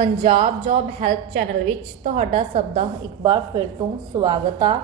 Punjab job help channel ਵਿੱਚ ਤੁਹਾਡਾ ਸਭ ਦਾ ਇੱਕ ਵਾਰ ਫਿਰ ਤੋਂ ਸਵਾਗਤ ਆ।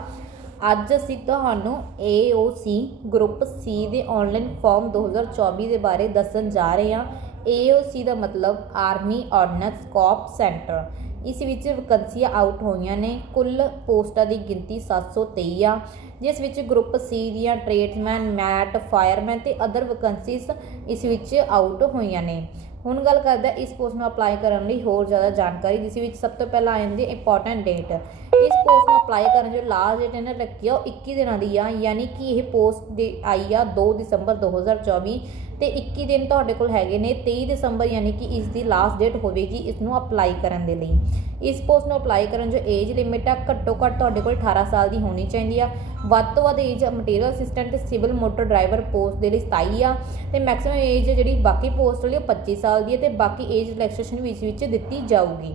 ਅੱਜ ਅਸੀਂ ਤੁਹਾਨੂੰ AOC ਗਰੁੱਪ C ਦੇ ਆਨਲਾਈਨ ਫਾਰਮ 2024 ਦੇ ਬਾਰੇ ਦੱਸਣ ਜਾ ਰਹੇ ਹਾਂ। AOC ਦਾ ਮਤਲਬ ਆਰਮੀ ਆਰਡੀਨੈਂਸ ਕਾਰਪ ਸੈਂਟਰ ਇਸ ਵਿੱਚ ਵੈਕੰਸੀਆਂ ਆਊਟ ਹੋਈਆਂ ਨੇ। ਕੁੱਲ ਪੋਸਟਾਂ ਦੀ ਗਿਣਤੀ 723 ਆ। ਜਿਸ ਵਿੱਚ ਗਰੁੱਪ C ਦੀਆਂ ਟ੍ਰੇਡਮੈਨ ਮੈਟ ਫਾਇਰਮੈਨ ਤੇ ਅਦਰ ਵੈਕੰਸੀਜ਼ ਇਸ ਵਿੱਚ ਆਊਟ ਹੋਈਆਂ ਨੇ। ਹੁਣ ਗੱਲ ਕਰਦਾ ਇਸ ਪੋਸਟ ਨੂੰ ਅਪਲਾਈ ਕਰਨ ਲਈ ਹੋਰ ਜ਼ਿਆਦਾ ਜਾਣਕਾਰੀ, ਜਿਸ ਵਿੱਚ ਸਭ ਤੋਂ ਪਹਿਲਾਂ ਆ ਜਾਂਦੀ ਹੈ ਇੰਪੋਰਟੈਂਟ ਡੇਟ ਇਸ ਪੋਸਟ ਨੂੰ ਅਪਲਾਈ ਕਰਨ ਜੋ ਲਾਸਟ ਡੇਟ ਇਹਨਾਂ ਰੱਖੀ ਆ, ਉਹ 21 ਦਿਨਾਂ ਦੀ ਆ, ਯਾਨੀ ਕਿ ਇਹ ਪੋਸਟ ਦੇ ਆਈ ਆ 2 ਦਸੰਬਰ 2024 ਤੇ 21 ਦਿਨ ਤੁਹਾਡੇ ਕੋਲ ਹੈਗੇ ਨੇ 23 ਦਸੰਬਰ, ਯਾਨੀ ਕਿ ਇਸ ਦੀ ਲਾਸਟ ਡੇਟ ਹੋਵੇਗੀ ਇਸ ਨੂੰ ਅਪਲਾਈ ਕਰਨ ਦੇ ਲਈ। ਇਸ ਪੋਸਟ ਨੂੰ ਅਪਲਾਈ ਕਰਨ ਜੋ ਏਜ ਲਿਮਿਟ ਆ, ਘੱਟੋ ਘੱਟ ਤੁਹਾਡੇ ਕੋਲ 18 ਸਾਲ ਦੀ ਹੋਣੀ ਚਾਹੀਦੀ ਆ। ਵੱਧ ਤੋਂ ਵੱਧ ਏਜ ਮਟੀਰੀਅਲ ਅਸਿਸਟੈਂਟ ਤੇ ਸਿਵਲ ਮੋਟਰ ਡਰਾਈਵਰ ਪੋਸਟ ਦੇ ਲਈ 27 ਆ, ਤੇ ਮੈਕਸਿਮਮ ਏਜ ਜਿਹੜੀ ਬਾਕੀ ਪੋਸਟ ਲਈ ਉਹ 25 ਸਾਲ ਦੀ ਹੈ ਤੇ ਬਾਕੀ ਏਜ ਰਿਲੈਕਸੇਸ਼ਨ ਵਿੱਚ ਵਿੱਚ ਦਿੱਤੀ ਜਾਊਗੀ।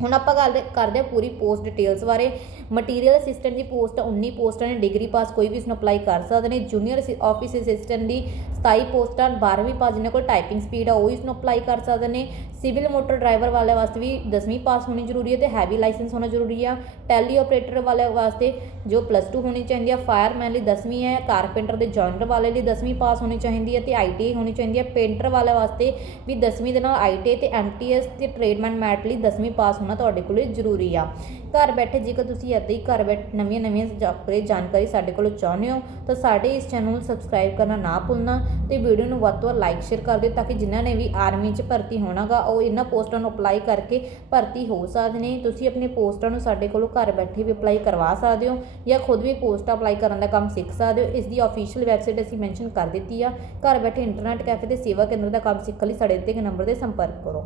ਹੁਣ ਆਪਾਂ ਗੱਲ ਕਰਦੇ ਹਾਂ ਪੂਰੀ ਪੋਸਟ ਡਿਟੇਲਸ ਬਾਰੇ। ਮਟੀਰੀਅਲ ਅਸਿਸਟੈਂਟ ਦੀ ਪੋਸਟ 19 ਪੋਸਟਾਂ ਨੇ ਡਿਗਰੀ ਪਾਸ ਕੋਈ ਵੀ ਇਸ ਨੂੰ ਅਪਲਾਈ ਕਰ ਸਕਦੇ ਨੇ। ਜੂਨੀਅਰ ਆਫਿਸ ਅਸਿਸਟੈਂਟ ਦੀ 27 ਪੋਸਟਾਂ 12ਵੀਂ ਪਾਸ ਜਿਹਨਾਂ ਕੋਲ ਟਾਈਪਿੰਗ ਸਪੀਡ ਆ, ਉਹ ਇਸ ਨੂੰ ਅਪਲਾਈ ਕਰ ਸਕਦੇ ਨੇ। ਸਿਵਲ ਮੋਟਰ ਡਰਾਈਵਰ ਵਾਲੇ ਵਾਸਤੇ ਵੀ 10ਵੀਂ ਪਾਸ ਹੋਣੀ ਜ਼ਰੂਰੀ ਹੈ ਤੇ ਹੈਵੀ ਲਾਇਸੈਂਸ ਹੋਣਾ ਜ਼ਰੂਰੀ ਆ। ਟੈਲੀ ਆਪਰੇਟਰ ਵਾਲੇ ਵਾਸਤੇ ਜੋ ਪਲੱਸ 2 ਹੋਣੀ ਚਾਹੀਦੀ ਆ ਫਾਇਰਮੈਨ ਲਈ 10ਵੀਂ ਹੈ ਕਾਰਪੈਂਟਰ ਦੇ ਜੁਆਇਨਰ ਵਾਲੇ ਲਈ 10ਵੀਂ ਪਾਸ ਹੋਣੀ ਚਾਹੀਦੀ ਹੈ ਤੇ ਆਈਟੀਆਈ ਹੋਣੀ ਚਾਹੀਦੀ ਹੈ ਪੇਂਟਰ ਵਾਲੇ ਵਾਸਤੇ ਵੀ 10ਵੀਂ ਦੇ ਨਾਲ ਆਈਟੀਆਈ ਤੇ ਐਮਟੀਐਸ ਤੇ ਟ੍ਰੇਡਮੈਨ ਮੈਟ ਲਈ 10ਵੀਂ ਪਾਸ ਹੋਣਾ ਤੁਹਾਡੇ ਕੋਲ ਜ਼ਰੂਰੀ ਆ। ਘਰ ਬੈਠੇ ਜੇਕਰ ਤੁਸੀਂ ਇੱਦਾਂ ਹੀ ਘਰ ਬੈਠ, ਨਵੀਆਂ ਨਵੀਆਂ ਜਾਪਰੇ ਜਾਣਕਾਰੀ ਸਾਡੇ ਕੋਲੋਂ ਚਾਹੁੰਦੇ ਹੋ, ਤਾਂ ਸਾਡੇ ਇਸ ਚੈਨਲ ਨੂੰ ਸਬਸਕ੍ਰਾਈਬ ਕਰਨਾ ਨਾ ਭੁੱਲਣਾ ਤੇ ਵੀਡੀਓ ਨੂੰ ਵੱਧ ਤੋਂ ਵੱਧ ਲਾਈਕ ਸ਼ੇਅਰ ਕਰ ਦਿਓ ਤਾਂ ਕਿ ਜਿਨ੍ਹਾਂ ਨੇ ਵੀ ਆਰਮੀ 'ਚ ਭਰਤੀ ਹੋਣਾਗਾ, ਉਹ ਇਹਨਾਂ ਪੋਸਟਾਂ ਨੂੰ ਅਪਲਾਈ ਕਰਕੇ ਭਰਤੀ ਹੋ ਸਕਦੇ ਨੇ। ਤੁਸੀਂ ਆਪਣੇ ਪੋਸਟਾਂ ਨੂੰ ਸਾਡੇ ਕੋਲੋਂ ਘਰ ਬੈਠੇ ਵੀ ਅਪਲਾਈ ਕਰਵਾ ਸਕਦੇ ਹੋ ਜਾਂ ਖੁਦ ਵੀ ਪੋਸਟ ਅਪਲਾਈ ਕਰਨ ਦਾ ਕੰਮ ਸਿੱਖ ਸਕਦੇ ਹੋ। ਇਸ ਦੀ ਅਫੀਸ਼ੀਅਲ ਵੈਬਸਾਈਟ ਅਸੀਂ ਮੈਂਸ਼ਨ ਕਰ ਦਿੱਤੀ ਆ। ਘਰ ਬੈਠੇ ਇੰਟਰਨੈਟ ਕੈਫੇ ਤੇ ਸੇਵਾ ਕੇਂਦਰ ਦਾ ਕੰਮ ਸਿੱਖਣ ਲਈ ਸਾਡੇ ਦਿੱਤੇ ਗਏ ਨੰਬਰ ਤੇ ਸੰਪਰਕ ਕਰੋ।